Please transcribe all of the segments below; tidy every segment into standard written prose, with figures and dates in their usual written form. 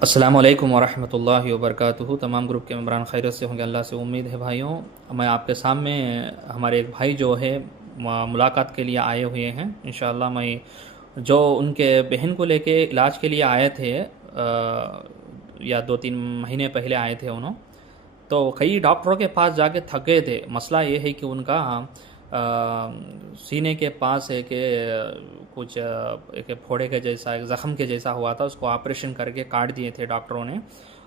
अस्सलामु अलैकुम वरहमतुल्लाहि वबरकातुहू। तमाम ग्रुप के मेम्बरान खैरियत से होंगे, अल्लाह से उम्मीद है। भाइयों, मैं आपके सामने हमारे एक भाई जो है मुलाकात के लिए आए हुए हैं। इंशाअल्लाह मैं जो उनके बहन को लेके इलाज के लिए आए थे, या 2-3 महीने पहले आए थे उन्होंने। तो कई डॉक्टरों के पास जाके थक गए थे। मसला ये है कि उनका सीने के पास एक कुछ एक फोड़े के जैसा, एक ज़ख़म के जैसा हुआ था। उसको ऑपरेशन करके काट दिए थे डॉक्टरों ने।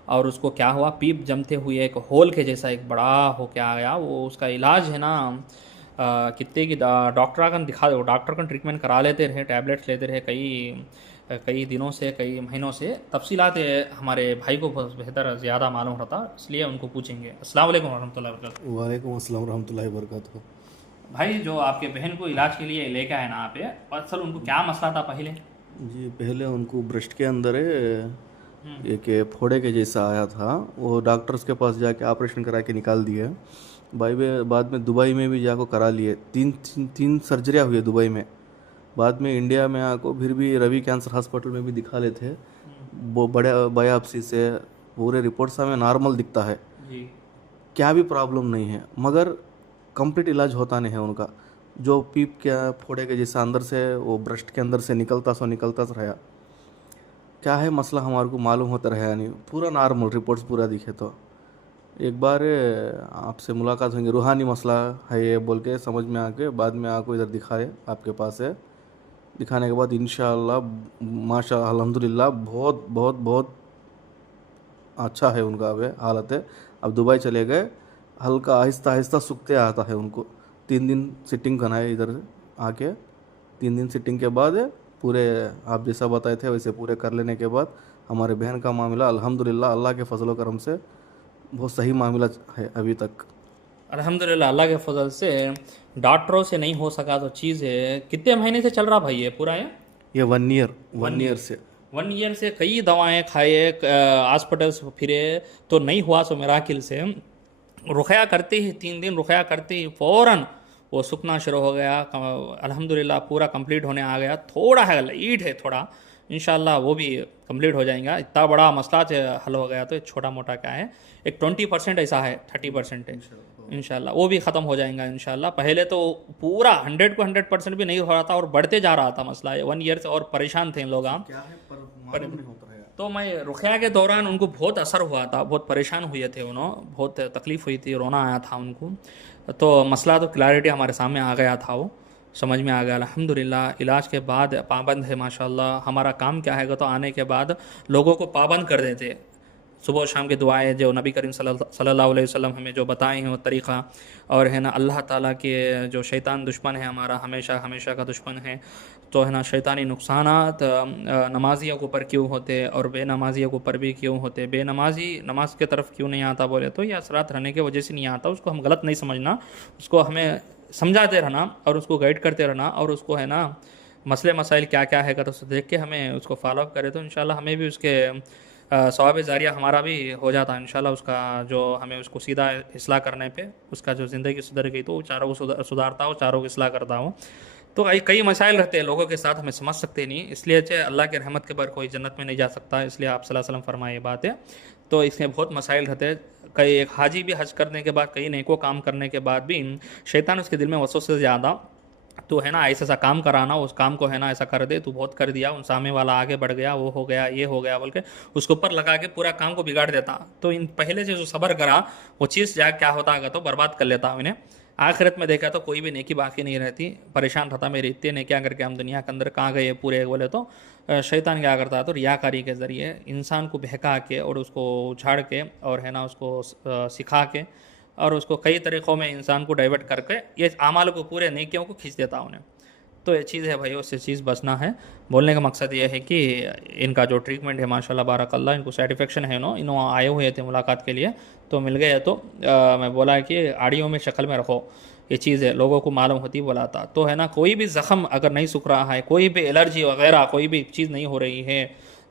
और उसको क्या हुआ, पीप जमते हुए एक होल के जैसा एक बड़ा हो के आ गया। वो उसका इलाज है ना, कितने की डॉक्टर का ट्रीटमेंट करा लेते रहे, टैबलेट्स लेते रहे कई कई दिनों से, कई महीनों से। तफसीलात हमारे भाई को बहुत बेहतर ज़्यादा मालूम रहता, इसलिए उनको पूछेंगे। अस्सलाम वालेकुम रहमतुल्लाहि व बरकातहू। वालेकुम अस्सलाम रहमतुल्लाहि वबरकातुहू। भाई, जो आपके बहन को इलाज के लिए लेके आए ना आप पे, असल उनको क्या मसला था पहले? जी, पहले उनको ब्रेस्ट के अंदर हम्म। एक फोड़े के जैसा आया था। वो डॉक्टर्स के पास जाके ऑपरेशन करा के निकाल दिए। बाद में दुबई में भी जाको करा लिए। तीन सर्जरियाँ हुई दुबई में। बाद में इंडिया में आको फिर भी रवि कैंसर हॉस्पिटल में भी दिखा लेते। वो बड़े बायोप्सी से पूरे रिपोर्ट्स हमें नॉर्मल दिखता है, जी। क्या भी प्रॉब्लम नहीं है, मगर कंप्लीट इलाज होता नहीं है उनका। जो पीप क्या फोड़े के जैसा अंदर से वो ब्रेस्ट के अंदर से निकलता सा रहा। क्या है मसला हमारे को मालूम होता रहा नहीं, पूरा नॉर्मल रिपोर्ट्स पूरा दिखे। तो एक बार आपसे मुलाकात होंगे, रूहानी मसला है ये बोल के समझ में आके बाद में आपको इधर दिखाए आपके पास है। दिखाने के बाद इंशाअल्लाह माशा अल्हम्दुलिल्लाह बहुत बहुत बहुत अच्छा है उनका अब हालत है। अब दुबई चले गए, हल्का आहिस्ता आहिस्ता सूखते आता है उनको। 3 दिन सिटिंग करना है इधर आके। 3 दिन सिटिंग के बाद पूरे आप जैसा बताए थे वैसे पूरे कर लेने के बाद हमारे बहन का मामला अल्हम्दुलिल्लाह अल्लाह के फजल करम से बहुत सही मामला है अभी तक। अल्हम्दुलिल्लाह, अल्लाह के फजल से डॉक्टरों से नहीं हो सका तो चीज़ है। कितने महीने से चल रहा भाई ये पूरा ये? ये 1 ईयर वन 1 ईयर ईयर से। 1 ईयर से कई दवाएं खाए, हॉस्पिटल्स फिरे, तो नहीं हुआ। सो मिराकिल से रुक़या करते ही 3 दिन रुक़या करते ही फ़ौरन वो सूखना शुरू हो गया। अल्हम्दुलिल्लाह पूरा कंप्लीट होने आ गया। थोड़ा है, ईट है थोड़ा, इंशाल्लाह वो भी कंप्लीट हो जाएगा। इतना बड़ा मसला हल हो गया तो छोटा मोटा क्या है, एक 20% ऐसा है, 30% है। इंशाल्लाह वो भी ख़त्म हो जाएगा इंशाल्लाह। पहले तो पूरा 100 को 100% भी नहीं हो रहा था और बढ़ते जा रहा था मसला। 1 ईयर से और परेशान थे लोग। हम क्या है पर पर मालूम नहीं होता है। तो मैं रुक़या के दौरान उनको बहुत असर हुआ था, बहुत परेशान हुए थे उन्होंने, बहुत तकलीफ़ हुई थी, रोना आया था उनको। तो मसला तो क्लैरिटी हमारे सामने आ गया था, वो समझ में आ गया अल्हम्दुलिल्लाह। इलाज के बाद पाबंद है माशाल्लाह। हमारा काम क्या है तो आने के बाद लोगों को पाबंद कर देते। सुबह शाम की दुआएं जो नबी करीम सल्लल्लाहु अलैहि वसल्लम हमें जो बताए हैं वो तरीक़ा, और है ना अल्लाह ताला के जो शैतान दुश्मन है हमारा, हमेशा हमेशा का दुश्मन है। तो है ना शैतानी नुकसानात नमाजियों के ऊपर क्यों होते और बेनमाजियों के ऊपर भी क्यों होते। बेनमाजी नमाज की तरफ क्यों नहीं आता बोले तो ये असरात रहने की वजह से नहीं आता। उसको हम गलत नहीं समझना, उसको हमें समझाते रहना और उसको गाइड करते रहना, और उसको है ना मसले मसाइल क्या क्या है तो उसको देख के हमें उसको फॉलोअप करें तो इंशाल्लाह हमें भी उसके सवाब ज़ारिया हमारा भी हो जाता है इंशाल्लाह। उसका जो हमें उसको सीधा इस्लाह करने पे उसका जो ज़िंदगी सुधर गई तो वो चारों को सुधारता हो, चारों को इस्लाह करता हो। तो कई कई मसाइल रहते हैं लोगों के साथ, हमें समझ सकते नहीं, इसलिए चाहे अल्लाह के रहमत के बर कोई जन्नत में नहीं जा सकता, इसलिए आप सल्लल्लाहु अलैहि वसल्लम फरमाए ये बात है। तो इसमें बहुत मसाइल रहते हैं। कई एक हाजी भी हज करने के बाद, कई नेको काम करने के बाद भी शैतान उसके दिल में वसवसे से ज़्यादा तो है ना ऐसा ऐसा काम कराना, उस काम को है ना ऐसा कर दे, तू बहुत कर दिया, उन सामने वाला आगे बढ़ गया, वो हो गया, ये हो गया बोल के उसके ऊपर लगा के पूरा काम को बिगाड़ देता। तो इन पहले से जो सब्र करा वो चीज़ जा क्या होता आगा तो बर्बाद कर लेता उन्हें। आखिरत में देखा तो कोई भी नेकी बाकी नहीं रहती। परेशान रहता मेरे इतने नेकियां करके हम दुनिया के अंदर कहाँ गए पूरे बोले तो शैतान क्या करता है तो रियाकारी के ज़रिए इंसान को बहका के और उसको उछाड़ के और है ना उसको सिखा के और उसको कई तरीक़ों में इंसान को डाइवर्ट करके ये आमाल को पूरे नेकियों को खींच देता उन्हें। तो ये चीज़ है भाई, उससे चीज़ बचना है। बोलने का मकसद ये है कि इनका जो ट्रीटमेंट है माशाल्लाह बारकल्लाह, इनको सेटिस्फेक्शन है। इन्हों आए हुए थे मुलाकात के लिए तो मिल गए। तो मैं बोला कि आड़ियों में शक्ल में रखो, ये चीज़ है लोगों को मालूम होती बोला था। तो है ना कोई भी ज़ख़म अगर नहीं सूख रहा है, कोई भी एलर्जी वगैरह कोई भी चीज़ नहीं हो रही है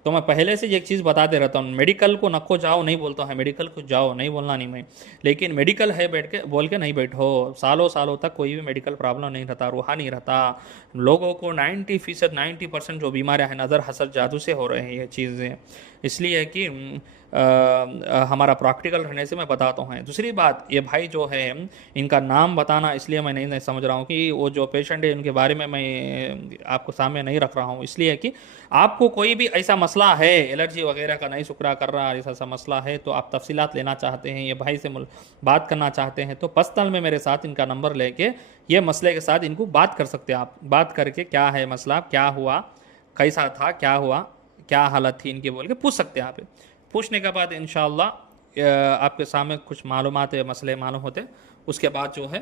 तो मैं पहले से एक चीज़ बताते रहता हूँ, मेडिकल को नको जाओ नहीं बोलता है, मेडिकल को जाओ नहीं बोलना नहीं मैं, लेकिन मेडिकल है बैठ के बोल के नहीं बैठो। सालों सालों तक कोई भी मेडिकल प्रॉब्लम नहीं रहता, रूहानी रहता। लोगों को 90% जो बीमारियां हैं नज़र हसद जादू से हो रहे हैं ये चीज़ें। इसलिए कि हमारा प्रैक्टिकल रहने से मैं बताता हूँ। दूसरी बात, ये भाई जो है इनका नाम बताना इसलिए मैं नहीं समझ रहा हूँ कि वो जो पेशेंट है उनके बारे में मैं आपको सामने नहीं रख रहा हूँ, इसलिए कि आपको कोई भी ऐसा मसला है, एलर्जी वगैरह का नहीं सुकड़ा कर रहा, ऐसा सा मसला है, तो आप तफसीलात लेना चाहते हैं, ये भाई से बात करना चाहते हैं, तो पर्सनल में मेरे साथ इनका नंबर लेके ये मसले के साथ इनको बात कर सकते हैं। आप बात करके क्या है मसला, क्या हुआ, कैसा था, क्या हुआ, क्या हालत थी इनकी, बोल के पूछ सकते हैं आप। पूछने के बाद इंशाअल्लाह आपके सामने कुछ मालूमात मसले मालूम होते, उसके बाद जो है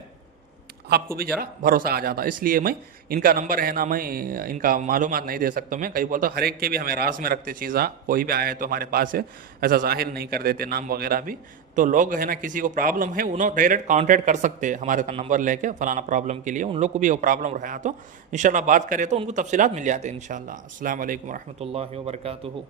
आपको भी ज़रा भरोसा आ जाता। इसलिए मैं इनका नंबर है ना, मैं इनका मालूमात नहीं दे सकता। मैं कहीं बोलता हूँ हर एक के भी हमें राज में रखते चीज़ा, कोई भी आए तो हमारे पास है ऐसा जाहिर नहीं कर देते नाम वगैरह भी। तो लोग है ना, किसी को प्रॉब्लम है उन्होंने डायरेक्ट कांटेक्ट कर सकते हैं हमारे का नंबर लेके, फलाना प्रॉब्लम के लिए। उन लोग को भी वो प्रॉब्लम रहा तो इंशाल्लाह बात करें तो उनको तफसीलात मिल जाते हैं इंशाल्लाह। अस्सलाम वालेकुम रहमतुल्लाहि व बरकातुहू।